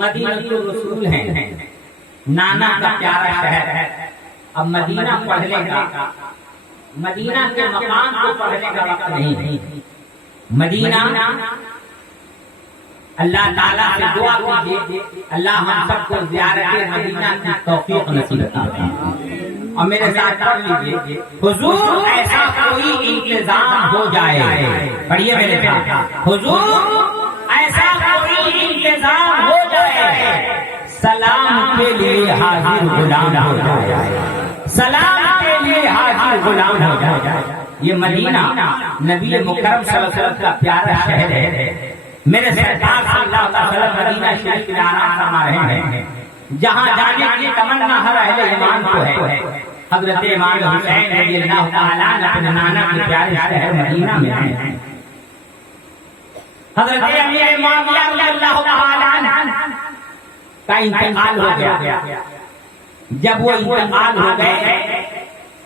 مدینہ رسول ہیں، نانا کا پیارا شہر ہے. اب مدینہ پڑھنے کا، مدینہ کے مقام کو پڑھنے کا وقت نہیں. مدینہ اللہ تعالیٰ سے دعا کیجیے اللہ ہم سب کو زیارت مدینہ کی توفیق نصیب فرمائے. اور میرے ساتھ پڑھ لیجیے، حضور ایسا کوئی انتظام ہو جائے. پڑھیے میرے ساتھ، حضور ایسا کوئی انتظام ہو جائے، سلام کے لیے حاضر غلام ہو جائے. سلام کے لیے حاضر غلام ہو جائے. یہ مدینہ نبی مکرم صلی اللہ علیہ وسلم کا پیارا شہر ہے. میرے سرکار صلی اللہ علیہ وسلم مدینہ شریف میں آرام فرما رہے ہیں، جہاں جانے کی تمنا ہر اہل ایمان کو ہے. حضرت امام حسین رضی اللہ تعالیٰ عنہ اپنے نانا کے پیارے شہر مدینہ میں ہیں. حضرت امیر معاویہ رضی اللہ تعالیٰ عنہ کا انتقال ہو گیا. جب وہ انتقال ہو گئے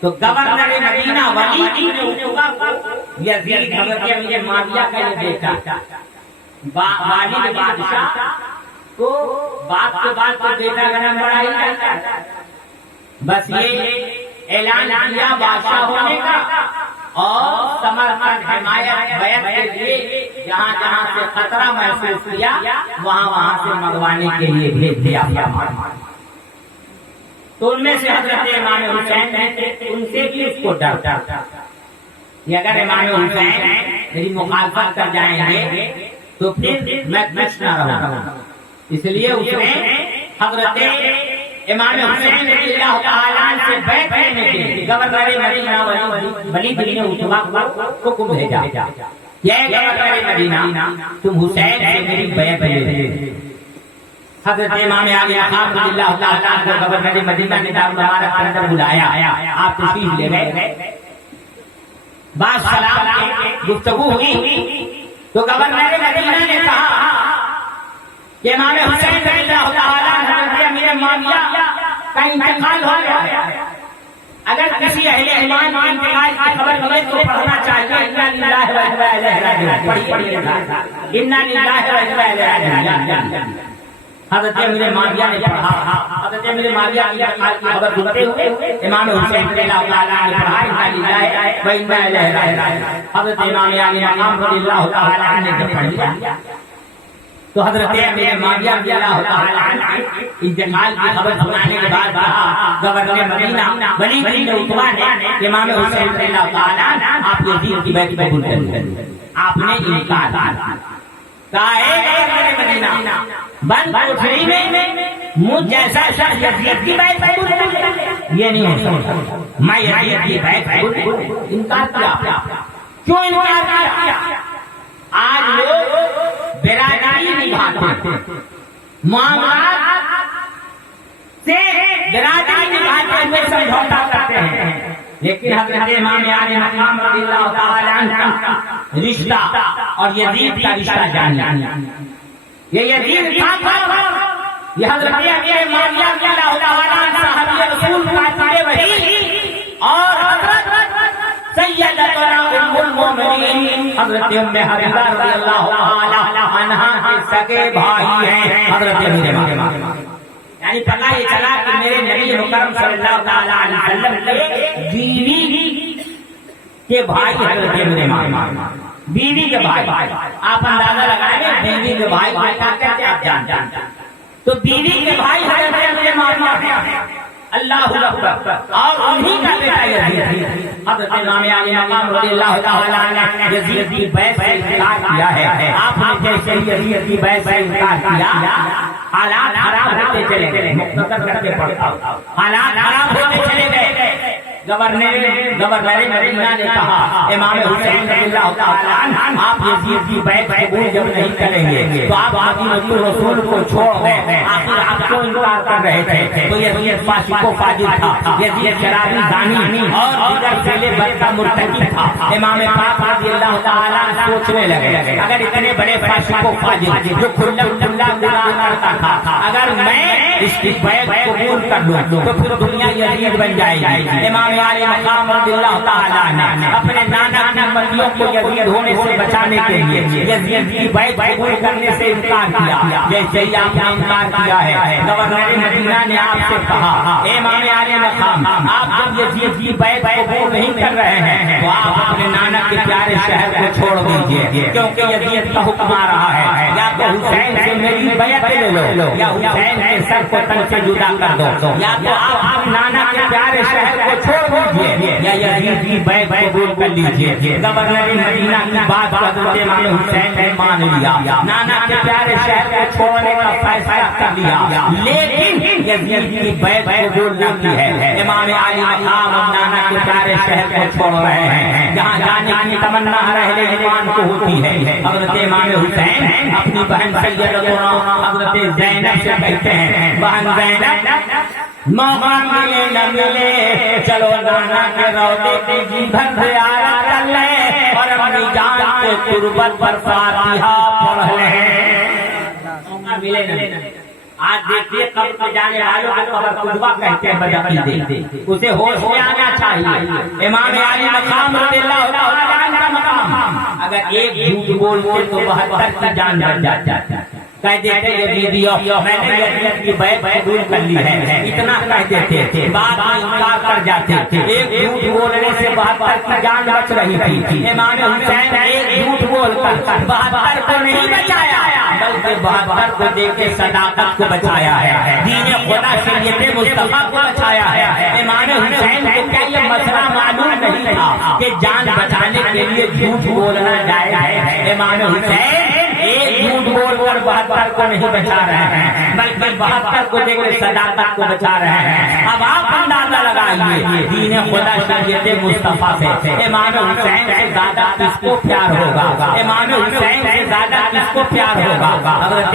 تو گورنر مدینہ ولید بن عقبہ کو یزید حضرت امیر معاویہ کا یہ بیٹا والد بادشاہ کو باپ کے بعد تو بیٹا کا نام بڑا ہی جاتا ہے. بس یہ اعلان کیا بادشاہ ہونے کا اور سمرقند حمایت بیعت کے لیے جہاں جہاں سے خطرہ محسوس کیا وہاں سے منگوانے کے لیے بھیج دیا. تو ان میں سے حضرت امام حسین ان سے بھی اس کو ڈر کہ اگر امام حسین میری مخالفت کر جائیں گے تو پھر میں کچھ نہ رہوں. اس لیے اس نے حضرت امام حسین رضی اللہ تعالیٰ عنہ سے بیعت کرنے کے لیے گورنر مدینہ ولید بن عقبہ کو حکم بھیجا، یہ گورنر مدینہ تم حسین سے میری بیعت لے. حضرت امام علی مقام رضی اللہ تعالیٰ عنہ کو گورنر مدینہ نے دار المبارک کے اندر بلایا. آپ تشریف لے گئے، بات سلام کی گفتگو ہوئی تو گورنر مدینہ نے کہا کہ امام حسین رضی اللہ تعالیٰ عنہ امیر معاویہ کا انتقال ہو گیا. اگر کسی اہل ایمان کے انتقال کی خبر ملے تو پڑھنا چاہیے انا للہ و انا الیہ راجعون. انا للہ و انا الیہ راجعون. حضرت امیر معاویہ نے پڑھا. حضرت امیر معاویہ کی انتقال کی خبر سنتے ہوئے امام حسین رضی اللہ تعالیٰ عنہ نے پڑھا انا للہ و انا الیہ راجعون. حضرت امام علی مقام رضی اللہ تعالیٰ عنہ نے جب پڑھ لیا تو حضرت امیر معاویہ رضی اللہ تعالیٰ عنہ انتقال کی خبر سنانے کے بعد کہا گورنر مدینہ ولید بن عقبہ نے امام حسین رضی اللہ تعالیٰ عنہ آپ یزید کی بیعت قبول کر لی. آپ نے انکار کہا اے گورنر مدینہ بند کوٹھری میں مجھ جیسا شخص یزید کی بیعت قبول کرے یہ نہیں ہو سکتا. میں یزید کی بیعت قبول انکار کیا. کیوں انکار کیا؟ آج لوگ برادری نبھاتے معاملات سے برادری نبھاتے ہوئے سمجھوتا کرتے ہیں، لیکن حضرت امام علی مقام رضی اللہ تعالیٰ عنہ کا رشتہ اور یزید کا رشتہ جاننا. یہ یزید تھا، یہ حضرت امیر معاویہ رضی اللہ تعالیٰ عنہ صحابی رسول قاتل وحی اور حضرت سیدتنا ام المؤمنین حضرت ام حبیبہ رضی اللہ تعالی عنہا کے سگے بھائی ہیں حضرت امیر معاویہ. یعنی پتہ یہ چلا کہ میرے نبی مکرم صلی اللہ تعالی علیہ وسلم کے بیوی کے بھائی حضرت امیر معاویہ. بیوی کے بھائی آپ اندازہ لگائیں بیوی کے بھائی کیا کہتے ہیں آپ جانتے ہیں. تو بیوی کے بھائی حضرت امیر معاویہ اللہ اکبر اور انہی کا بیٹا یزید. حضرت امام علی مقام رضی اللہ تعالیٰ عنہ یزید کی بیعت سے انکار کیا ہے. آپ نے جیسے یزید کی بیعت سے انکار کیا حالات خراب ہوتے چلے گئے. مختصر کر کے پڑھتا ہوں. حالات خراب ہوتے چلے گئے. گورنر مدینہ نے کہا امام حسین رضی اللہ تعالیٰ عنہ آپ یزید کی بیعت قبول جب نہیں کریں گے تو آپ مدینہ رسول کو چھوڑ گئے. آخر آپ کو انکار کر رہے تھے تو یزید فاسق و فاجر تھا، یزید شرابی زانی اور دیگر فعل بد کا مرتکب تھا. امام پاک رضی اللہ تعالیٰ عنہ سوچنے لگے اگر اتنے بڑے فاسق و فاجر جو کھلا گناہ کرتا تھا اگر میں اس کی بیعت قبول کر لوں تو پھر دنیا یزید بن جائے گی۔ امام علی مقام رضی اللہ تعالیٰ عنہ اپنے نانا کی امتیوں کو یزید ہونے سے بچانے کے لیے یزید کی بیعت قبول کرنے سے انکار کیا، جیسے ہی آپ نے انکار کیا ہے گورنر مدینہ نے آپ سے کہا امام علی مقام آپ جب یزید کی بیعت قبول نہیں کر رہے ہیں تو آپ اپنے نانا کے پیارے شہر کو چھوڑ دیجیے، کیونکہ یزید کا حکم آ رہا ہے یا تو حسین سے میری بیعت لے لو یا حسین کے سر کو تن سے جدا کر دو، یا تو آپ نانا کے پیارے شہر کو چھوڑ دیجیے یا یزید کی بیعت قبول کر لیجیے۔ گورنر مدینہ کی بات کو حضرت امام حسین نے مان لیا، نانا کے پیارے شہر کو چھوڑنے کا فیصلہ کر لیا، لیکن یزید کی بیعت قبول نہ کی ہے۔ امام علی مقام نانا کے پیارے شہر کو چھوڑ رہے ہیں، جہاں جانے کی تمنا اہل ایمان کو ہوتی ہے۔ حضرت امام حسین اپنی بہن سیدتنا حضرت زینب سے کہتے ہیں بہن زینب موقع ملے نہ ملے چلو نانا کے روضے پہ جی بھر زیارت کر لیں اور اپنی جان کو قربت پر فاتحہ پڑھ لیں۔ موقع ملے نہ ملے آج دیکھیے قبر پہ جانے والوں کو قبر قدوہ کہتے ہیں بدعقیدے، اسے ہوش میں آنا چاہیے۔ امام علی مقام رضی اللہ تعالیٰ عنہ کا مقام اگر ایک جھوٹ بولتے تو 72 کی جان بچ جاتی، کہہ دیتے یزیدیوں میں نے یزید کی بیعت قبول کر لی ہے، اتنا کہہ دیتے تھے، بعد میں انکار کر جاتے تھے۔ ایک جھوٹ بولنے سے 72 کی جان بچ رہی تھی۔ امام حسین ایک جھوٹ بول کر 72 کو نہیں بچایا بلکہ 72 کو دے کے صداقت کو بچایا ہے، دین خدا شریعت مصطفیٰ کو بچایا ہے۔ امام حسین کو کیا یہ مسئلہ معلوم نہیں تھا کہ جان بچانے کے لیے جھوٹ بولنا جائز ہے؟ امام حسین ایک جھوٹ بول کر 72 کو نہیں بچا رہے ہیں بلکہ 72 کو دے کر صداقت کو بچا رہے ہیں۔ اب آپ اندازہ لگائیے دین خدا شریعت مصطفیٰ سے امام حسین سے زیادہ کس کو پیار ہوگا؟ امام حسین سے زیادہ کس کو پیار ہوگا؟ حضرت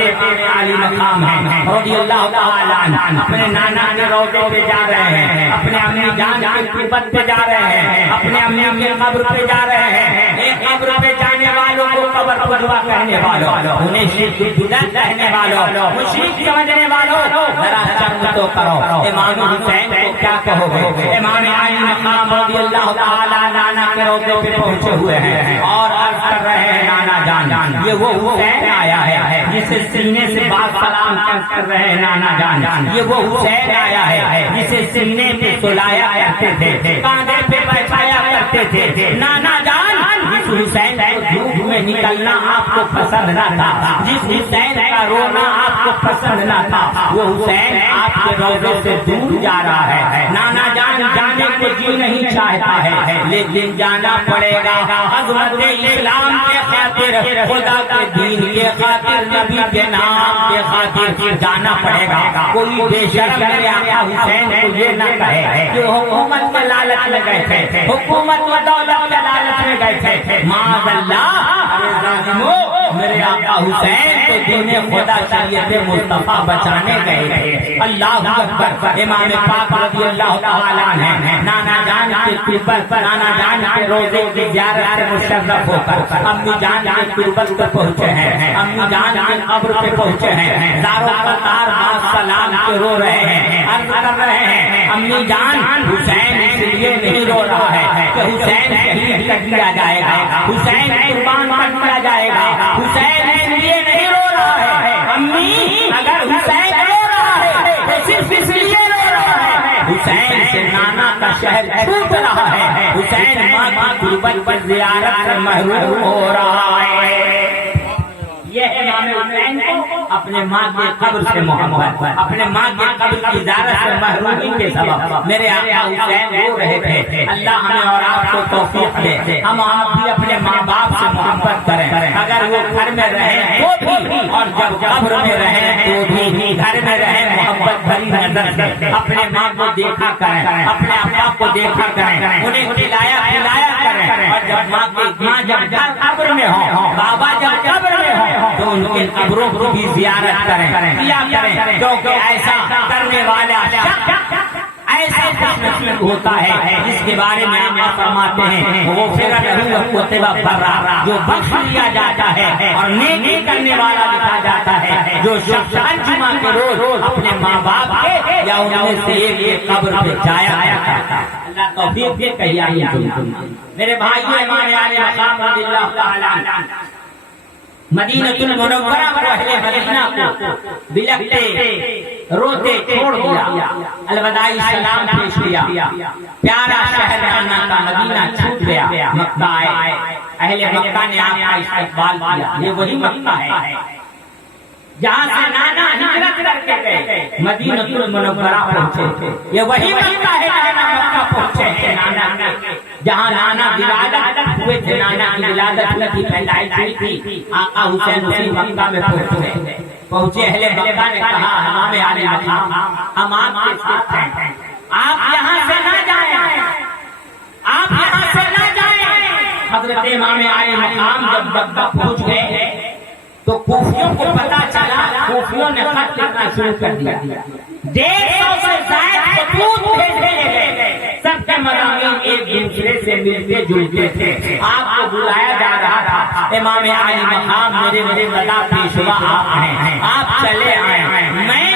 علی مقام ہے رضی اللہ تعالیٰ عنہ اپنے نانا کے روضے پہ جا رہے ہیں، اپنے امی جان کی قربت پہ جا رہے ہیں، اپنے امی کی قبر پہ جا رہے ہیں۔ ایک قبر پہ جانے والوں کو قبر قدوہ کہنے والوں، انہیں شرک بدعت کہنے والوں، مشرک سمجھنے والوں ذرا شرم تو کرو، امام حسین کو کیا کہو گے؟ امام علی مقام رضی اللہ تعالیٰ نانا کے روضے پہ پہنچے ہوئے ہیں اور عرض کر رہے ہیں نانا جان یہ وہ حسین آیا ہے جسے سینے سے بات سلام کر رہے ہیں نانا جان، یہ وہ حسین آیا ہے جسے سینے پہ سلایا کرتے تھے، کاندھے پہ بٹھایا کرتے تھے۔ نانا جان جس حسین کو دھوپ میں نکلنا آپ کو پسند نہ تھا، جس حسین کا رونا آپ کو پسند نہ تھا، وہ حسین آپ کے روضے سے دور جا رہا ہے۔ نانا جان جانے کو جی نہیں چاہتا ہے لیکن جانا پڑے گا، عظمت اسلام کے خاطر، خدا کے دین کے خاطر، نبی کے نام کے خاطر جانا پڑے گا۔ کوئی بے شرم میرے آقا حسین کو یہ نہ کہے کہ حکومت کے لالچ میں گئے تھے، حکومت و دولت کے لالچ میں گئے تھے، معاذ اللہ میرے آقا حسین تو دین خدا شریعت مصطفیٰ بچانے گئے تھے۔ اللہ اکبر۔ امام پاک رضی اللہ تعالیٰ عنہ نانا جان کی قربت، نانا جان کے روضے کی زیارت سے مشرف ہو کر امی جان کی قربت پر پہنچے ہیں، امی جان کی قبر پہ پہنچے ہیں، زاروں قطار سلام کے رو رہے ہیں، عرض کر رہے ہیں امی جان حسین اس لیے نہیں رو رہا ہے کہ حسین شہید کر دیا جائے گا، حسین قربان کر دیا جائے گا، حسین اس لیے نہیں رو رہا ہے امی، اگر حسین رو رہا ہے تو صرف اس لیے رو رہا ہے حسین سے نانا کا شہر چھوٹ رہا ہے، حسین ماں کی قربت پر زیارت سے محروم ہو رہا ہے۔ یہ امام حسین کو اپنے ماں کے قبر سے محبت، اپنے ماں کے قبر کی زیارت سے محرومی کے سبب میرے آقا حسین رو رہے تھے۔ اللہ ہمیں اور آپ کو توفیق دے، ہم آپ بھی اپنے ماں باپ سے محبت کریں، اگر وہ گھر میں رہیں تو بھی اور جب قبر میں رہیں تو بھی، گھر میں رہیں محبت بھری نظر سے اپنے ماں کو دیکھا کریں، اپنے ابا کو دیکھا کریں، انہیں کھلایا پلایا کریں، اور جب ماں جب قبر میں ہو، بابا جب قبر میں ہو تو ان کے قبروں کو بھی زیارت کریں، کیا کریں، کیونکہ ایسا کرنے والا ایسا خوش نصیب ہوتا ہے جس کے بارے میں آپ فرماتے ہیں وہ جو بخش لیا جاتا ہے اور نیکی کرنے والا لکھا جاتا ہے، جو شخص جمعہ کے روز اپنے ماں باپ کے یا ان میں سے ایک قبر پہ جایا کرتا. اللہ توفیق دے کہیں آئیے. میرے بھائیو امام علی مقام رضی اللہ تعالی عنہ مدینہ المنورہ کو اہل مدینہ کو بلکتے روتے چھوڑ دیا, الوداعی سلام پیش کیا. پیارا شہر آنا کا مدینہ چھوٹ گیا, مکہ آئے. اہل مکہ نے آپ کا استقبال کیا. یہ وہی مکہ ہے جہاں سے نانا ہجرت کر کے گئے مدینہ المنورہ پہنچے. یہ وہی مکہ ہے جہاں مکہ پہنچے ہیں نانا, جہاں نانا ولادت ہوئے تھے. نانا کی ولادت نبی پیدائش ہوئی تھی. آقا حسین اسی مکہ میں پہنچے. اہل مکہ نے کہا امام علی مقام ہم آپ کے ساتھ ہیں, آپ یہاں سے نہ جائیں, آپ یہاں سے نہ جائیں. حضرت امام علی مقام جب مکہ پہنچ گئے تو کوفیوں کو پتا چلا. کوفیوں نے خط لکھنا شروع کر دیا. 150 سے زائد خطوط بھیجے گئے. سب کے مضامین ایک دوسرے سے ملتے جلتے تھے. آپ کو بلایا جا رہا تھا. امام علی مقام میرے بڑا پیشوا آپ ہیں, آپ چلے آئے. میں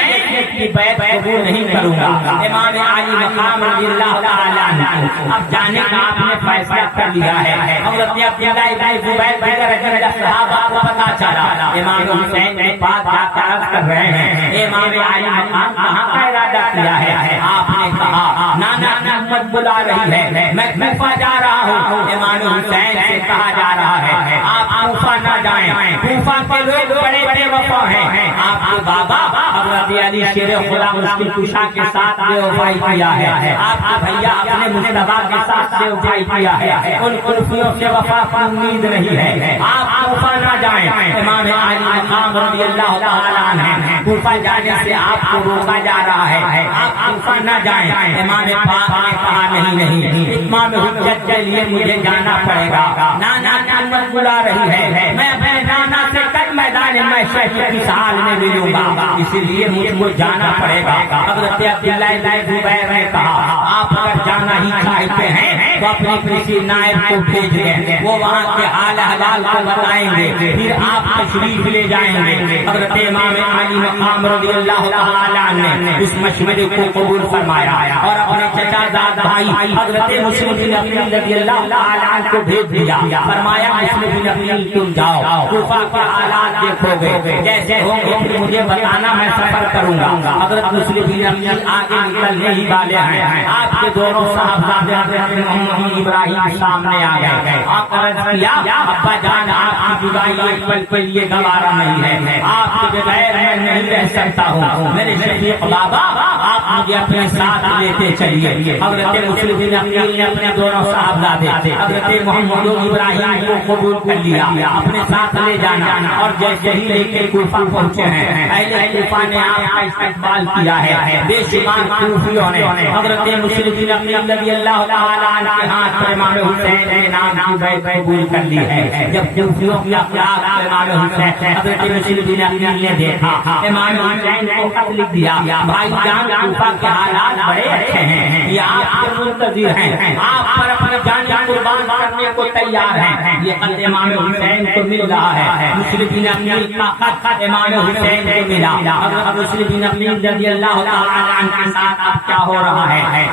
کی بیعت قبول نہیں کروں گا. امام علی مقام رضی اللہ تعالی عنہ اب جانے کا آپ نے فیصلہ کر لیا ہے. حضرت عبداللہ ابن زبیر وغیرہ صحابہ کو پتا چلا. امام حسین کے پاس جا کر عرض کر رہے ہیں امام علی مقام کہاں کا ارادہ کیا ہے؟ آپ نے کہا نانا محمد بلا رہی ہے, میں کوفہ جا رہا ہوں. امام حسین سے کہا جا رہا ہے آپ کوفہ نہ جائیں, کوفہ کے لوگ بڑے بڑے وفا ہیں. آپ کے بابا حضرت علی شیر خدا مشکل کشا کے ساتھ بے وفائی کیا ہے. آپ کے بھیا اپنے مصطفیٰ کے ساتھ بے وفائی کیا ہے. ان کلفیوں سے وفا کی امید نہیں ہے. آپ کوفہ نہ جائیں. امام علی مقام رضی اللہ تعالی عنہ کوفہ جانے سے آپ کو روکا جا رہا ہے. آپ کوفہ نہ جائیں. امام پاک نے کہا نہیں, اتمام حجت کے لیے مجھے جانا پڑے گا. نانا محمد بلا رہی ہے, میں اپنے نانا سے کل میدان محشر کی حال میں ملوں گا, اسی لیے مجھے کو جانا پڑے گا. حضرت عبداللہ ابن زبیر نے کہا آپ اگر جانا ہی چاہتے ہیں تو اپنے کسی نائب کو بھیج دیں, وہ وہاں کے حال احوال کو بتائیں گے, پھر آپ تشریف لے جائیں گے. حضرت امام علی مقام رضی اللہ تعالی عنہ نے اس مشورے کو قبول فرمایا اور اپنے چچا زاد بھائی حضرت مسلم بن عقیل رضی اللہ تعالی عنہ کو بھیج دیا. فرمایا مسلم بن عقیل تم جاؤ, کوفہ کے حالات دیکھو گے, جیسے ہوں گے مجھے بتانا, میں سفر کروں گا. حضرت مسلم بن عقیل آگے نکلنے ہی والے ہیں. آپ کے دونوں صاحبزادے حضرت محمد ابراہیم سامنے آ گئے. آپ عرض کیا ابا جان آپ کی جدائی ایک پل کے لیے گوارا نہیں ہے, آپ کے بغیر میں نہیں رہ سکتا ہوں. میرے شفیق بابا آپ مجھے اپنے ساتھ لیتے چلیے. حضرت مسلم بن عقیل نے اپنے دونوں صاحبزادے حضرت محمد ابراہیم کو قبول کر لیا, اپنے ساتھ لے جانا. اور جیسے ہی لے کے کوفہ پہنچے ہیں اہل کوفہ نے آپ کا استقبال کیا ہے. بے شمار کوفیوں نے حضرت مسلم بن عقیل رضی اللہ تعالی عنہ کے ہاتھ پر امام حسین کے نام کی بیعت قبول کر لی ہے. جب کوفیوں کی اخلاق امام حسین حضرت مسلم بن عقیل نے دیکھا, امام حسین کو خط لکھ دیا بھائی جان کوفہ کے حالات بڑے اچھے ہیں, یہ آپ کے منتظر ہیں, آپ پر اپنی جان قربان کرنے کو تیار ہیں. یہ خط امام حسین کو مل رہا ہے. مسلم بن عقیل کا خط امام حسین کو ملا. حضرت مسلم بن عقیل رضی اللہ تعالی عنہ کے ساتھ اب کیا ہو رہا ہے؟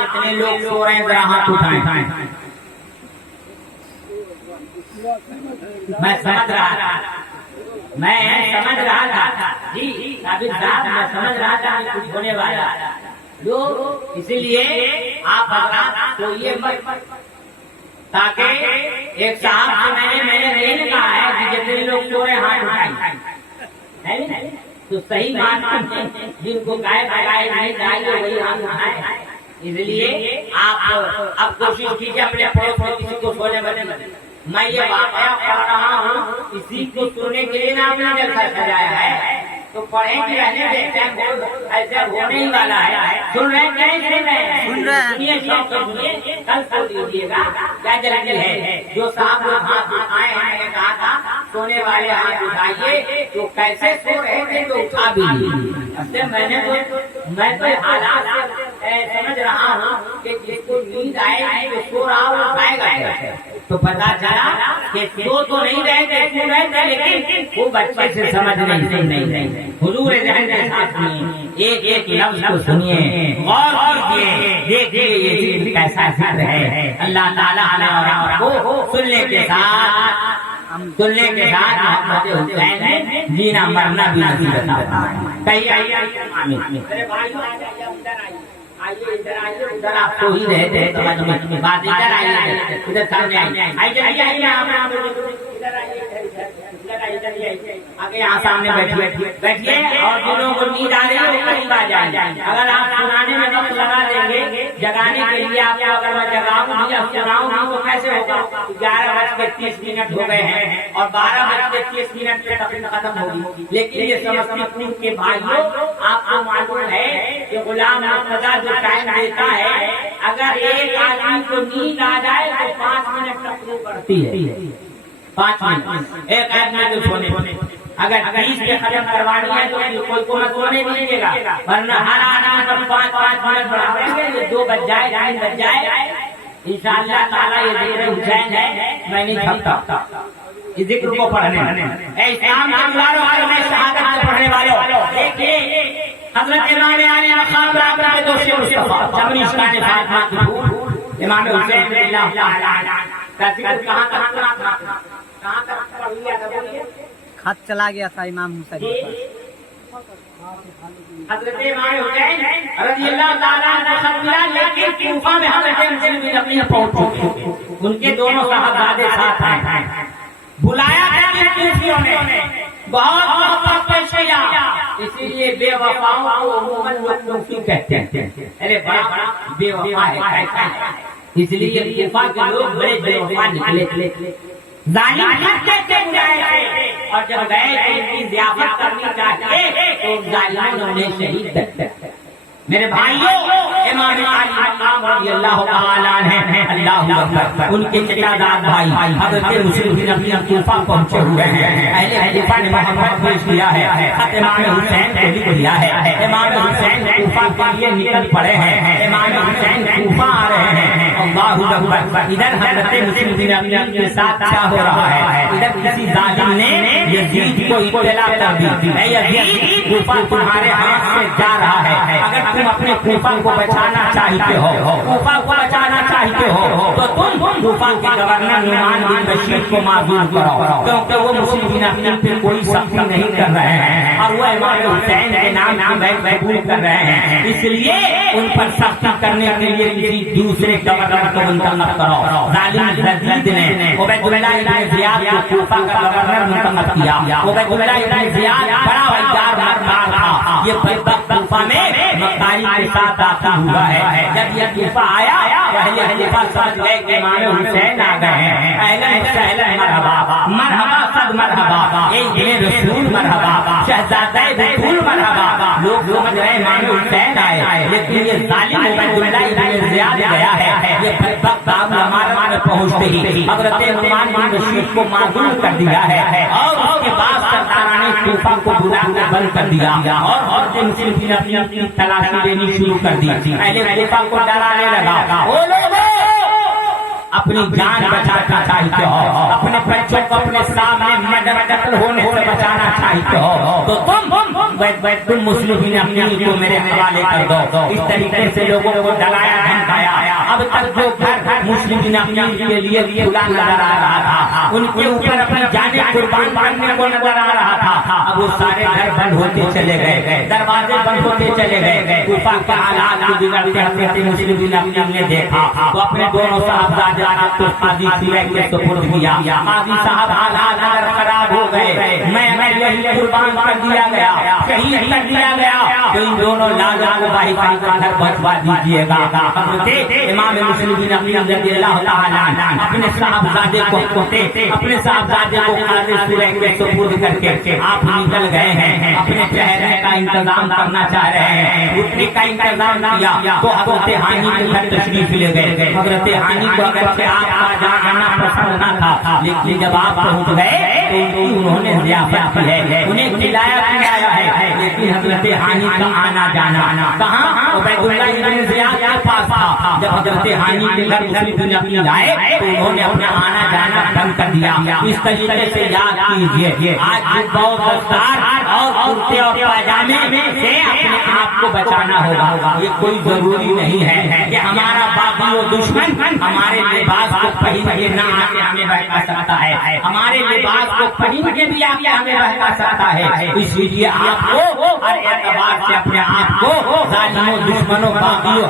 کتنے لوگ سو رہے ہیں, ذرا ہاتھ اٹھائیں. میں سمجھ رہا تھا جی عابد صاحب, میں سمجھ رہا تھا کچھ ہونے والا لوگ, اسی لیے آپ حضرات سوئیے مت, تاکہ ایک صاحب سے میں نے نہیں کہا ہے کہ جتنے لوگ سو رہے ہاتھ اٹھائیں, تو صحیح بات جن کو گائے بگائے نہیں جائیے وہی ہاتھ اٹھائیں. اس لیے آپ اب کوشش کیجیے اپنے پڑوس میں کسی کو سونے بنے. میں یہ واقعہ پڑھ رہا ہوں اسی کو سننے کے لیے آپ نے جلسہ سجایا ہے, تو پڑھیں گے رہنے دیتے ہیں, ایسا ہونے ہی والا ہے. سن رہے ہیں کہ نہیں سن رہے ہیں؟ سنیے کل سن دیجیے گا کیا جلدی ہے. جو صاحب لوگ ہاتھ اٹھائے ہیں میں نے کہا تھا سونے والے ہاتھ اٹھائیے, تو کیسے سو رہے تھے تو اٹھا بھی لیجیے. میں تو حالات سمجھ رہا ہوں کہ جس کو نیند آئے گی جو سو رہا وہ اٹھائے گا. تو پتا چلا کہ دو تو نہیں رہتے کیوں رہتے لیکن وہ بچے سے سمجھ نہیں حضور ذہن کے ساتھ سنیے ایک ایک لفظ کو سنیے غور کیجیے دیکھیے یہ چیز کیسا ذکر ہے اللہ تعالیٰ اور کو سننے کے ساتھ محمد حسین نے جینا مرنا بھی نصیب فرمائے کہیں ادھر آپ کو ہی رہتے ہیں تو بات ادھر آئیے ادھر سامنے آئیے آگے یہاں سامنے بیٹھیے اور جنہوں کو نیند آ رہی ہے قریب آ جائیں اگر آپ سنانے میں وقت لگا دیں گے جگانے کے لیے آپ کو اگر میں جگاؤں تو کیسے ہوگا 11:30 ہو گئے ہیں اور 12:30 پہ تقریر ختم ہوگی لیکن یہ سمجھتی پور کے بھائیوں آپ کو معلوم ہے کہ غلام مرتضیٰ جو ٹائم دیتا ہے اگر ایک آدمی کو نیند آ جائے تو 5 منٹ تقریر پڑتی ہے 5 منٹ ایک آدمی کو سونے اگر 20 کے ختم کروانی ہے تو کوئی کو مت سونے دیجیے گا ورنہ ہر آدمی پر 5 منٹ بڑھائیں گے 2 بج جائے 3 بج جائے انشاءاللہ تعالیٰ یہ ذکر حسین ہے میں نہیں تھکتا اس ذکر کو پڑھنے اے اسلام کے ملاروں اور میں شہادت سے پڑھنے والوں دیکھیے حضرت امام علی مقام برابر کے دوست مصطفیٰ جبری شان فاطمہ کی پھول امام حسین رضی اللہ تعالیٰ کا ذکر کہاں تک پڑھ لیا تھا بولیے خط چلا گیا تھا امام حسین حضرت امام حسین رضی اللہ تعالیٰ عنہ خط ملا لیکن کوفہ میں حضرت حسین بھی اپنے پہنچ چکے ان کے دونوں صحابہ ساتھ ہیں بلایا گیا کوفیوں نے بہت محبت پیش کیا اسی لیے بے وفاؤں کو عموماً لوگ کوفی کہتے ہیں ارے بڑا بے وفا ہے اس لیے کوفہ کے لوگ بڑے بے وفا نکلے ظالم کرتے تھے بلائے اور جب گئے تو ان کی ضیافت کرنی چاہتے تو ظالموں نے انہیں شہید کر دیا میرے بھائیوں امام علی مقام رضی اللہ تعالیٰ عنہ اللہ اکبر ان کے چچا داد بھائی حضرت مسلم بن ابی کوفہ پہنچے ہوئے ہیں اہل کوفہ نے محمد پیش کیا ہے خط امام حسین کو لکھ دیا ہے امام حسین کوفہ کے لیے نکل پڑے ہیں امام حسین کوفہ آ رہے ہیں اللہ اکبر ادھر حضرت مسلم بن ابی کے ساتھ کیا ہو رہا ہے ادھر کسی ظالم نے یزید کو اطلاع کر دی اے یزید کوفہ تمہارے ہاتھ سے جا رہا ہے اگر تم اپنے کوفہ کو بچانا چاہتے ہو کوفہ کو بچانا چاہتے ہو تو تم کوفہ کے گورنر نعمان بن بشیر کو معذور کرو کیونکہ وہ مسلم بن ابی پہ کوئی سختی نہیں کر رہے ہیں اور وہ امام حسین کے نام قبول کر رہے ہیں اس لیے ان پر سختی کرنے کے لیے کسی دوسرے گورنر کو منتخب کرو ظالم یزید نے عبید اللہ بن زیاد کو کوفہ کا گورنر منتخب کیا عبید اللہ بن زیاد بڑا وقار مردار تھا یہ بدبخت کوفہ میں مکاری کے ساتھ داخل ہوا ہے جب یہ کوفہ آیا پہلے خلیفہ سمجھ گئے کہ امام حسین آ گئے ہیں اہلا وسہلا مرحبا مرحبا صد مرحبا اے رسول مرحبا شہزادہ بطول مرحبا لوگ سمجھ رہے ہیں امام حسین آئے لیکن یہ ظالم عبید اللہ بن زیاد گیا ہے یہ بدبخت باب الامارت میں پہنچتے ہی حضرت نعمان بن بشیر کو معذور کر دیا ہے اور اس کے بعد سرداران کوفہ کو بلانا بند کر دیا اور مسلم بن ابی تلاشی دینی شروع کر دی اہل کوفہ کو ڈرانے لگا او لوگوں اپنی جان بچانا چاہتے ہو اپنے بچوں کو اپنے سامنے قتل ہونے سے بچانا چاہتے ہو تو تم مسلم بن ابی کو میرے حوالے کر دو اس طریقے سے لوگوں کو ڈرایا دھمکایا اب تک جو گھر مسلم بن ابی کے لیے کھلا نظر آ رہا تھا ان کے اوپر اپنی جانیں قربان کرنے کو نظر آ رہا تھا اب وہ سارے گھر بند ہوتے چلے گئے دروازے بند ہوتے چلے گئے کوفہ کے حالات کو بگڑتے حضرت مسلم بن ابی نے دیکھا تو اپنے دونوں صاحبزادے کو قاضی سیرہ کے سپرد کیا قاضی صاحب حالات اگر خراب ہو گئے میں یہی قربان کر دیا گیا شہید کر دیا گیا تو ان دونوں لاجواب بھائی کا گھر بچوا دیجیے گا حضرت امام مسلم بن ابی رضی اللہ تعالی عنہ اپنے صاحبزادے کو قاضی سیرہ کے سپرد کر کے آپ نکل گئے ہیں اپنے ٹھہرنے کا انتظام کرنا چاہ رہے ہیں اٹھنے کا انتظام کیا تو حضرت ہانی کے گھر تشریف لے گئے حضرت ہانی کو اگر سے آپ کا جانا پسند نہ تھا لیکن جب آپ پہنچ گئے تو انہوں نے ضیافت کی ہے انہیں کھلایا ہے لیکن حضرت ہانی کا آنا جانا کہاں عبید اللہ بن زیاد کے پاس تھا جب حضرت ہانی کے گھر مسلم بن عقیل آئے تو انہوں نے اپنا آنا جانا بند کر دیا. اس طریقے سے یاد کیجیے آج جبہ و دستار اور کرتے اور پاجامے سے اپنے آپ کو بچانا ہوگا. یہ کوئی ضروری نہیں ہے کہ ہمارا باغی و دشمن ہمارے لباس کو پہن کے نہ آ کے ہمیں بہکا سکتا ہے, ہمارے لباس کو پہن کے بھی آ کے ہمیں بہکا سکتا ہے. اس لیے آپ کو ہر اعتبار سے اپنے آپ کو ظالموں, دشمنوں, باغیوں,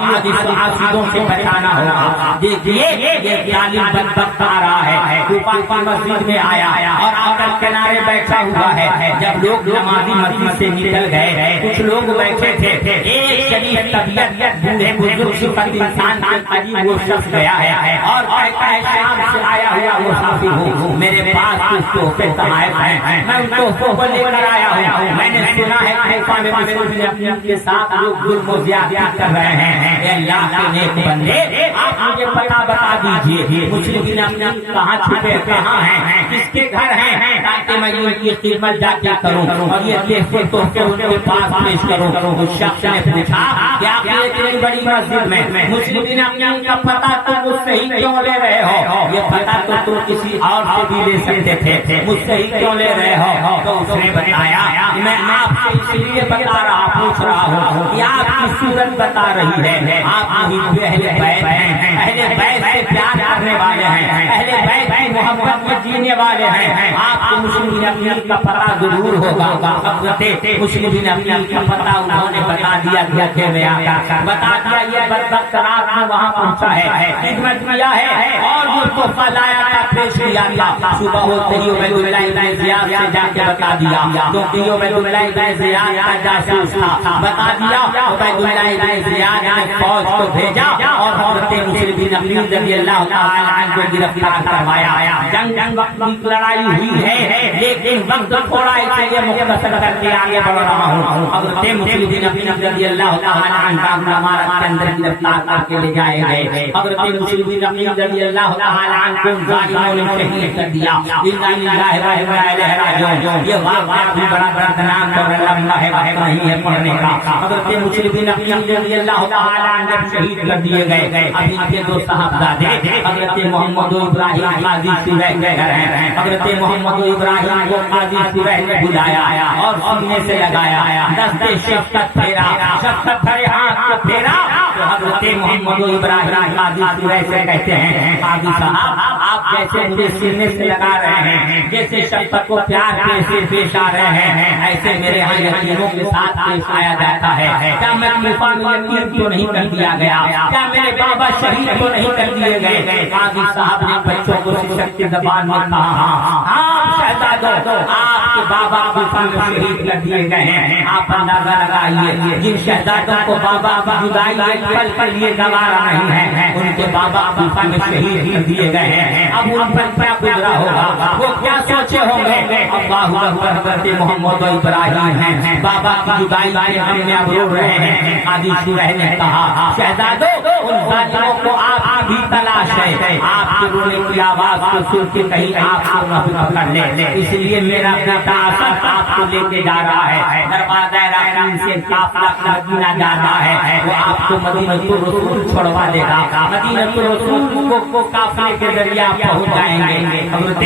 حاسدوں سے بچانا ہوگا. دیکھیے یہ ظالم بدبخت آ رہا ہے, کوفہ کی مسجد میں آیا اور آ کر کنارے بیٹھا ہوا ہے. جب لوگ نمازی مسجد سے نکل گئے کچھ لوگ بیٹھے تھے, ایک شریف طبیعت بوڑھے بزرگ صفت انسان کے قریب وہ شخص گیا ہے اور کہتا ہے شام سے آیا ہوا مسافر ہوں, میرے پاس کچھ تحفے تحائف ہیں, میں ان تحفوں کو لے کر آیا ہوں. میں نے سنا ہے کوفہ میں مسلم کے ساتھ لوگ ظلم و زیادتی کر رہے ہیں. اے اللہ کے نیک بندے, آپ مجھے پتہ بتا دیجیے مسلم اپنے کہاں چھپے کہاں ہیں, کس کے گھر ہیں, تاکہ میں ان کی خدمت جا کے کروں اور یہ تحفے ان کے پاس پیش کروں. اس شخص نے پوچھا کہ آپ اتنی بڑی مسجد میں مسلم اپنے کا پتہ تم مجھ سے ہی کیوں لے رہے ہو, یہ پتہ تو تم کسی اور سے بھی لے سکتے تھے, مجھ سے ہی کیوں لے رہے ہو. تو اس نے بتایا میں آپ سے اس لیے بتا رہا پوچھ رہا ہوں کہ آپ کی صورت بتا رہی ہے, آپ اہل بیت ہیں, اہل بیت سے پیار کرنے والے ہیں, اہل بیت کی محبت میں جینے والے ہیں. آپ کو مسلم بن عقیل کا پتہ ضرور ہوگا. حضرت مسلم بن عقیل کا پتہ انہوں نے بتا دیا گھر میں آ کر بتا دیا یہ بدبخت رات میں وہاں پہنچا ہے, خدمت کیا ہے اور وہ تحفہ لایا تھا, پیش کیا تھا. صبح ہوتے ہی عبید اللہ بن زیاد سے جا کے بتا دیا, کیونکہ عبید اللہ بن زیاد کا جاسوس تھا. بتا دیا عبید اللہ بن زیاد نے فوج کو بھیجا اور حضرت مسلم بن عقیل رضی اللہ تعالی عنہ کو گرفتار کروایا. جنگ وقت کی لڑائی ہوئی ہے لیکن وقت تھوڑا ہے کہ یہ مختصر کر کے آگے بڑھ رہا ہوں. حضرت مسلم بن عقیل رضی اللہ تعالی عنہ کو امارت کے اندر گرفتار کر کے لے جائے گئے. حضرت مسلم بن عقیل رضی اللہ تعالی عنہ کو ظالموں نے شہید کر دیا. انا للہ و انا الیہ راجعون. یہ واقعہ بھی بڑا دردناک اور لمبا ہے, نہیں ہے پڑھنے کا. حضرت مسلم بن عقیل رضی اللہ تعالی عنہ جب شہید کر دیے گئے, اب ان کے دو صاحبزادے حضرت محمد و ابراہیم قاضی سیرہ کے گھر ہیں. حضرت محمد و ابراہیم کو قاضی سیرہ نے بلایا اور سینے سے لگایا, دستے شفقت پھیرا, شفقت بھرے ہاتھ کو پھیرا. تو حضرت محمد و ابراہیم قاضی سیرہ سے کہتے ہیں قاضی صاحب آپ جیسے مجھے سینے سے لگا رہے ہیں, جیسے شفقت کو پیار سے پیش آ رہے ہیں, ایسے میرے ہاں یتیموں کے ساتھ پیش آیا جاتا ہے. کیا میں کوفہ میں یتیم تو نہیں کر دیا گیا, کیا میرے بابا شہید تو نہیں کر دیے گئے. قاضی صاحب نے بچوں کو شفقت کی زبان میں کہا ہاں شہزادو آپ کے بابا کوفہ میں شہید کر دیے گئے ہیں. آپ اندازہ لگائیے جن شہزادوں کو بابا کی جدائی پل کے لیے گوارا نہیں ہے, ان کے بابا کوفہ میں شہید کر دیے گئے ہیں. اب ان پر کیا گزرا ہوگا, وہ کیا سوچے ہوں گے. اللہ اکبر. حضرت محمد و ابراہیم ہیں, بابا کی جدائی کے غم میں اب رو رہے ہیں. قاضی سیرہ نے کہا شہزادو ان ظالموں کو آپ بھی تلاش ہے, آپ کے رونے کی آواز کو سن کے کہیں آپ کو نہ پکڑ لے. اس لیے میرا بیٹا اسد آپ کو لے کے جا رہا ہے. دروازہ رحیم سے قافلہ مدینہ جانا ہے, وہ آپ کو مدینہ الرسول چھوڑوا دے گا. مدینہ الرسول کو قافلے کے ذریعے آپ پہنچ جائیں گے. حضرت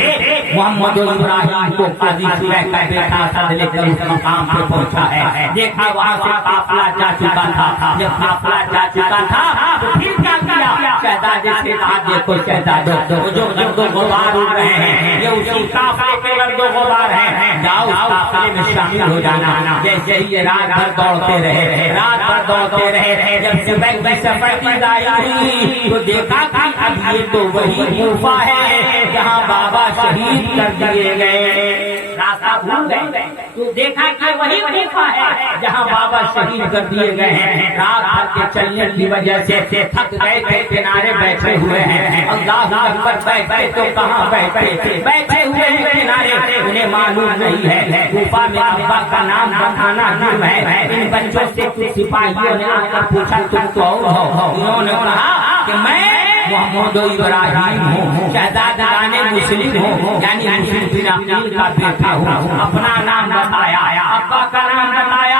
محمد و ابراہیم کو قاضی سیرہ کا بیٹا اسد لے کر اس مقام پہ پہنچا ہے. دیکھا وہاں سے قافلہ جا چکا تھا. جب قافلہ جا چکا تھا تو پھر کیا کیا, شہزادے سے کہا دیکھو شہزادو جو گرد و غبار اڑ رہے ہیں یہ اسی قافلے کے گرد و غبار ہیں, جاؤ اس قافلے میں شامل ہو جانا. جیسے ہی یہ رات بھر دوڑتے رہے, جب صبح کی سفر کی ادائیگی ہوئی تو دیکھا کہ اب یہ تو وہی کوفہ ہے جہاں بابا شہید کر دیے گئے. راستہ بھول گئے تو دیکھا کہ وہی کوفہ ہے جہاں بابا شہید کر دیے گئے ہیں. رات بھر کے چلنے کی وجہ سے تھک گئے تھے, کنارے بیٹھے ہوئے ہیں. اللہ اکبر. بیٹھے تو کہاں بیٹھے ہوئے ہیں کنارے, انہیں معلوم نہیں ہے کوفہ میں ابا کا نام بتانا جرم ہے. ان بچوں سے کچھ سپاہیوں نے آ کر پوچھا تم کون ہو. انہوں نے کہا کہ میں محمد و ابراہیم ہوں, شہزادگان مسلم ہوں, یعنی مسلم بن عقیل کا بیٹا ہوں. اپنا نام بتایا, ابا کا نام بتایا.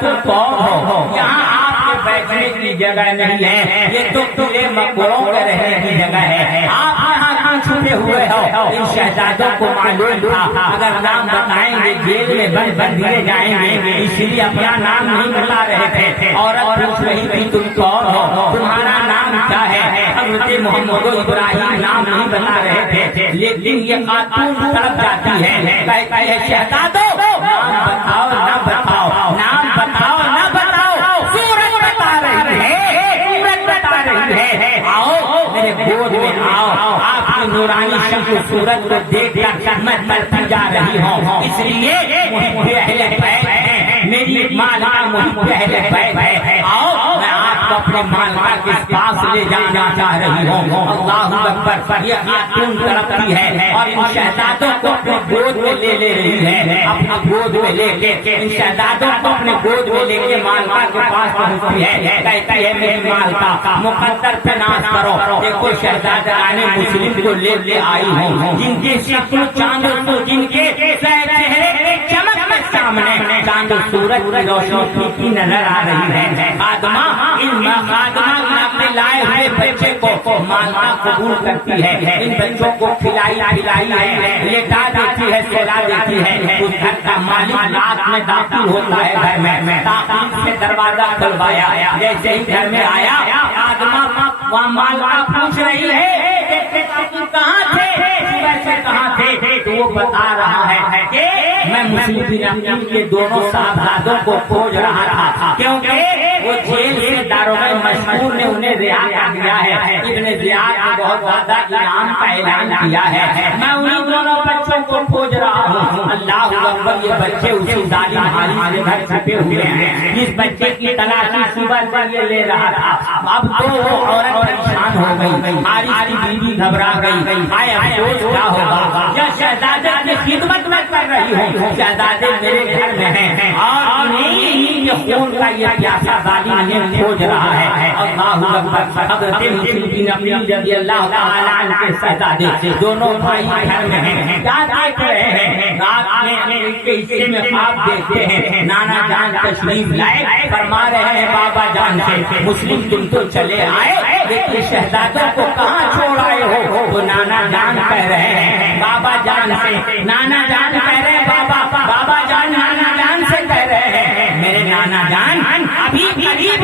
تم کون ہو؟ یہاں آپ کے بیٹھنے کی جگہ نہیں ہے، یہ تو قلعے مقبروں کے رہنے کی جگہ ہے، آپ یہاں کہاں چھپے ہوئے ہو؟ ان شہزادوں کو معلوم تھا اگر نام بتائیں گے جیل میں بند دیے جائیں گے، اس لیے اپنا نام نہیں بتا رہے تھے۔ عورت پوچھ رہی تھی تم کون ہو، تمہارا نام کیا ہے؟ حضرت محمد ابراہیم نام نہیں بتا رہے تھے، لیکن یہ خاتون طرف جاتی ہے، کہتی ہے شہزادوں نام بتاؤ نہ بتاؤ، نام بتاؤ نہ بتاؤ، سورج بتا رہی ہے، سورج بتا رہی ہے، آؤ میرے گود میں آؤ، آپ کی نورانی شمس سورج کو دیکھ کر میں تڑپتی جا رہی ہوں، اس لیے محب اہل بیت ہے، میری مالکہ محب اہل بیت ہے، آؤ میں آپ کو اپنے مالکہ کے پاس لے جانا چاہ رہی ہوں۔ اللہ اکبر، یہ خاتون تڑپتی ہے اور ان شہزادوں کو اپنے گود میں لے رہی ہے، اپنے گود میں لے کے ان شہزادوں کو اپنے گود میں لے کے مالکہ کے پاس پہنچتی ہے، کہتی ہے میری مالکہ مقدر پہ ناز کرو، دیکھو شہزادہ مسلم کو لے آئی ہوں، جن کے شکل چاند جن کے چہرے کے چمک کے سامنے چاند سورج کی روشنی پھیکی نظر آ رہی ہے۔ خادمہ اپنے لائے ہوئے بچے کو مالکہ قبول کرتی ہے، ان بچوں کو کھلائی ہے، لیٹا دیتی ہے، سلا دیتی ہے۔ اس گھر کا مالک رات میں داخل ہوتا ہے گھر میں، تاخیر سے دروازہ کھلوایا، جیسے ہی گھر میں آیا خادمہ وہاں مالکہ پوچھ رہی ہے کہاں تھے، ویسے کہاں تھے؟ تو وہ بتا رہا ہے کہ میں مسلم بن عقیل کے دونوں صاحبزادوں کو کھوج رہا تھا، کیونکہ وہ جیل سے داروغہ مشہور نے انہیں رہا کر دیا ہے، ابن زیاد نے بہت زیادہ انعام کا اعلان کیا ہے، میں انہیں دونوں بچوں کو کھوج رہا ہوں۔ اللہ اکبر، یہ بچے اسی ظالم حارث کے گھر چھپے ہوئے ہیں، جس بچے کی تلاشی صبح سے یہ لے رہا تھا۔ اب تو وہ عورت پریشان ہو گئی، حارث کی بیوی گھبرا گئی، آئے افسوس کیا ہوگا، یا شہزادے کی خدمت میں کر رہی ہوں، شہزادے میرے گھر میں ہیں اور انہیں یہ خون کا یہ پیاسا ظالم انہیں کھوج رہا ہے۔ اللہ اکبر، حضرت مسلم بن عقیل رضی اللہ تعالیٰ عنہ کے شہزادے دونوں بھائی گھر میں ہیں، کیا دیکھ رہے ہیں؟ رات میں ان کے حصے میں خواب دیکھتے ہیں، نانا جان تشریف لائے، فرما رہے ہیں بابا جان سے مسلم تم تو چلے آئے، لیکن شہزادوں کو کہاں چھوڑ آئے ہو؟ تو نانا جان کہہ رہے ہیں بابا جان سے، نانا جان کہہ رہے ہیں بابا جان نانا جان سے کہہ رہے ہیں میرے نانا جان ابھی قریب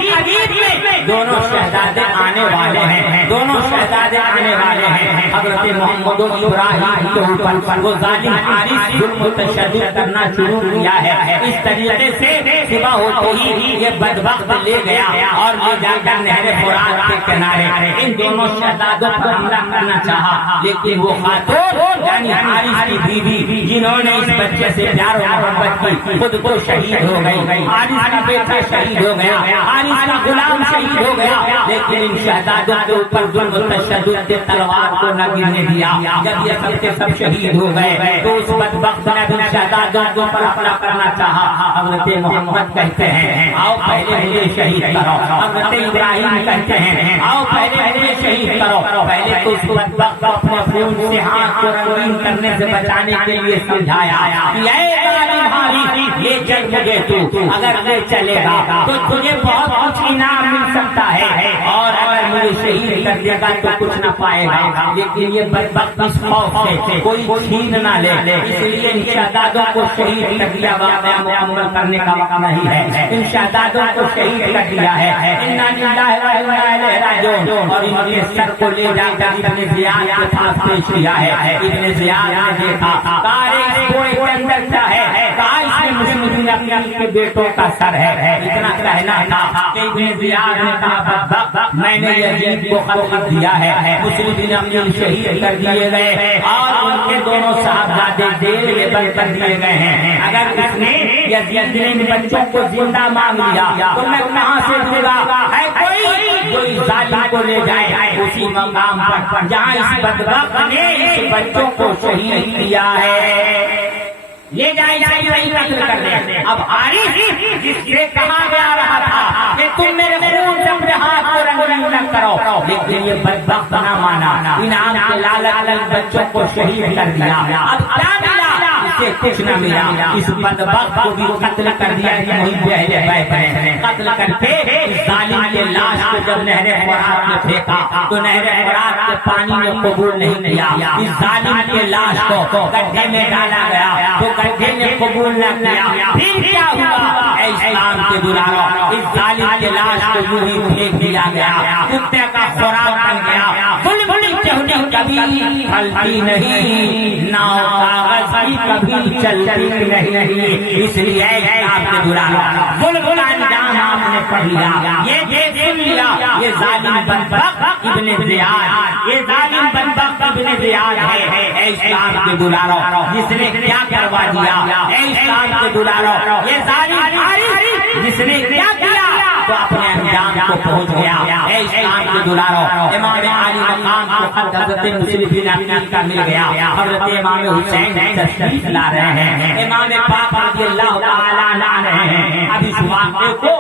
میں دونوں شہزادے آنے والے ہیں، دونوں شہزادے آنے والے ہیں۔ حضرت محمد ابراہیم کے اوپر وہ ظالم حارث ظلم و تشدد کرنا شروع کیا ہے، اس طریقے سے صبح ہوتے ہی یہ بدبخت لے گیا اور وہ جا کر نہر فرات کے کنارے ان دونوں شہزادوں پر حملہ کرنا چاہا، لیکن وہ خاتون یعنی حارث کی بیوی جنہوں نے اس بچے سے پیار و محبت کی خود کو شہید ہو گئی، حارث کا بیٹا شہید ہو گیا، حارث کا غلام شہید ہو گیا، لیکن ان شہزادوں کے اوپر ظلم و تشدد سے تلوار کو نہ گرنے دیا۔ جب یہ سب کے سب شہید ہو گئے تو اس بدبخت نے ان شہزادوں کو پر حملہ کرنا چاہا۔ حضرت محمد کہتے ہیں آؤ پہلے مجھے شہید کرو، حضرت ابراہیم کہتے ہیں آؤ پہلے مجھے شہید کرو، پہلے تو اس بدبخت کو اپنے خون سے ہاتھ کو رنگین کرنے سے بچانے کے لیے سمجھایا، یہ جنگ مجھے تو اگر لے چلے گا تو تجھے بہت کچھ انعام مل سکتا ہے، اور اگر مجھے شہید کر دے گا تو کچھ نہ پائے گا، لیکن یہ بدبخت اس خوف سے کوئی چھین نہ لے، اس لیے ان شہزادوں کو شہید کر دیا، واقعہ مکمل کرنے کا وقت نہیں ہے، ان شہزادوں کو شہید کر دیا ہے۔ انا للہ و انا الیہ راجعون، اور ان کے سر کو لے جا کر ابن زیاد کے پاس پیش کیا ہے۔ ابن زیاد نے دیکھا کوئی کے اندر کیا ہے، کہا اس میں مسلم بن عقیل کے بیٹوں کا سر ہے، اتنا کہنا تھا کہ ابن زیاد نے کہا میں نے یزید کو خط دیا ہے، مسلم بن عقیل شہید کر دیے گئے اور ان کے دونوں صاحبزادے جیل میں بند کر دیے گئے ہیں، اگر اس نے یزید نے ان بچوں کو زندہ مانگ لیا تو میں کہاں سے دوں گا؟ ہے کوئی ظالم کو لے جائے اسی مقام پر جہاں اس بدبخت نے اس بچوں کو شہید کیا ہے، لے جائے قتل کر دے۔ اب حارث جس سے کہا جا رہا تھا کہ تم میرے خون سے اپنے ہاتھ کو رنگین نہ کرو، لیکن یہ بدبخت نہ مانا، انعام کے لالچ بچوں کو شہید کر دیا۔ اب کیا ملا؟ اسے کچھ نہ ملا، اس بدبخت کو بھی قتل کر دیا کہ محب اہل بیت نے، قتل کر کے اس ظالم کے لاش کو جب نہر فرات میں پھینکا تو نہر فرات کے پانی نے قبول نہیں کیا، اس ظالم کے لاش کو گڈھے میں ڈالا گیا تو گڈھے نے قبول نہ کیا، پھر کیا ہوا؟ اے اسلام کے دلالوں، اس ظالم کے لاش کو یوں ہی پھینک دیا گیا، کتے کا خوراک بن گیا، بڑی بڑی چہٹی کبھی پھلتی نہیں، ناؤ کاغذ کی کبھی چلتی نہیں، اس لیے اسلام کے دلالوں بلبل انجام آپ نے پڑھ لیا، یہ دیکھ لیا، یہ ظالم بدبخت ابن زیاد، یہ ظالم بدبخت ابن زیاد ہے، اے اسلام کے دلالوں جس نے کیا کروا دیا، اے اسلام کے دلالوں یہ ظالم جس نے کیا کیا تو اپنے انجام کو پہنچ گیا، اے اسلام کے دلالوں امام علی مقام کو خط حضرت مسلم بن عقیل کا مل گیا، حضرت امام حسین تشریف لا رہے ہیں، امام پاک رضی اللہ تعالیٰ عنہ ہیں، اب اس واقعے کو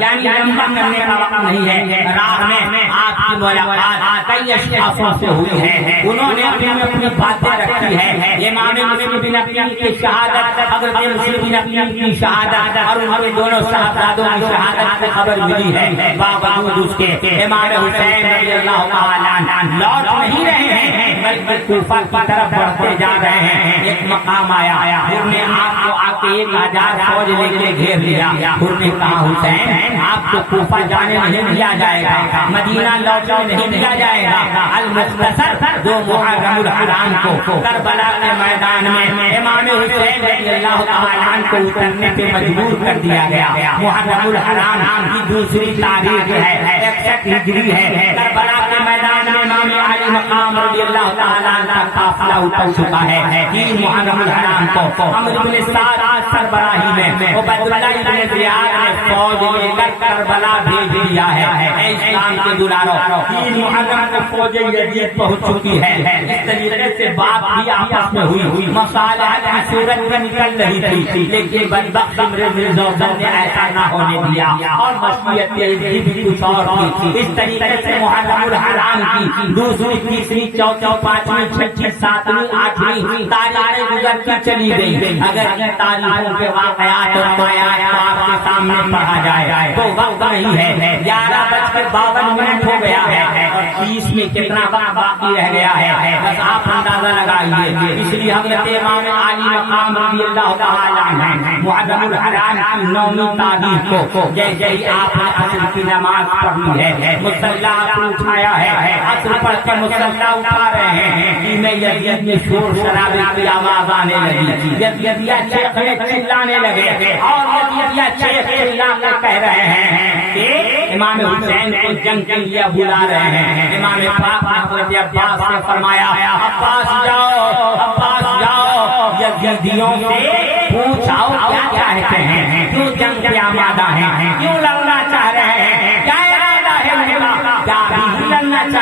یعنی لمبا کرنے کا وقت نہیں ہے، راہ میں آپ کی ملاقات کئی اشخاصوں سے ہوئی ہے، انہوں نے اپنی باتیں رکھی ہے، امام مسلم بن عقیل کی شہادت، حضرت مسلم بن عقیل کی شہادت اور ان کے دونوں صحابہ کی شہادت کی خبر ملی ہے، باوجود اس کے امام حسین رضی اللہ تعالیٰ عنہ لوٹ نہیں رہے ہیں بلکہ کوفہ کی طرف بڑھتے جا رہے ہیں، ایک مقام آیا، انہوں نے آپ کو آ کے 1000 فوج لے کے گھیر لیا، انہوں نے کہا حسین آپ کو کوفہ جانے نہیں دیا جائے گا، مدینہ لوٹنے نہیں دیا جائے گا، المختصر جو محرم الحرام کو کربلا کے میدان میں امام حسین رضی اللہ تعالیٰ عنہ کو اترنے پہ مجبور کر دیا گیا، محرم الحرام کی دوسری تاریخ ہے 61 ہجری ہے، کربلا کے میدان میں امام علی مقام رضی اللہ تعالیٰ عنہ کا قافلہ اتر چکا ہے، 3 محرم الحرام کو عمرو بن سعد سربراہی میں عبید اللہ بن زیاد نے فوج لے کر کربلا بھیج دیا ہے، اے اسلام کے دلالوں 3 محرم کو فوج یزید پہنچ چکی ہے، اس طریقے سے بات بھی آپس میں ہوئی، مصالحت کی صورت میں نکل رہی تھی، لیکن بدبخت عمرو بن زوزن نے ایسا نہ ہونے دیا اور مشیت یزید بھی کچھ اور تھی، اس طریقے سے محرم الحرام کی دوسری تیسری چوتھی پانچویں چھٹی ساتویں آٹھویں تاریخیں گزرتی چلی گئی، اگر ان تاریخوں کے واقعات اور روایات آپ کے سامنے پڑھا جائے تو وقت نہیں ہے، 11:52 ہو گیا ہے اور 30 میں کتنا وقت باقی رہ گیا ہے بس آپ اندازہ لگائیے، اس لیے حضرت امام علی مقام رضی اللہ تعالیٰ عنہ محرم الحرام کی 9ویں تاریخ کو جیسے ہی آپ نے عصر کی نماز پڑھی ہے، مصلی اٹھایا ہے، عصر پڑھ کے مصلی اٹھا رہے ہیں، میں یزید میں شور شرابے کی آواز آنے لگی، یزیدیہ چیخنے چلانے لگے اور یزیدیہ چیخ چلا کر کہہ رہے ہیں کہ امام حسین کو جنگ کے لیے بلا رہے ہیں، امام پاک نے حضرت عباس سے فرمایا عباس جاؤ یزیدیوں سے پوچھاؤ کیا چاہتے ہیں، کیوں جنگ کے آمادہ ہیں، کیوں لڑنا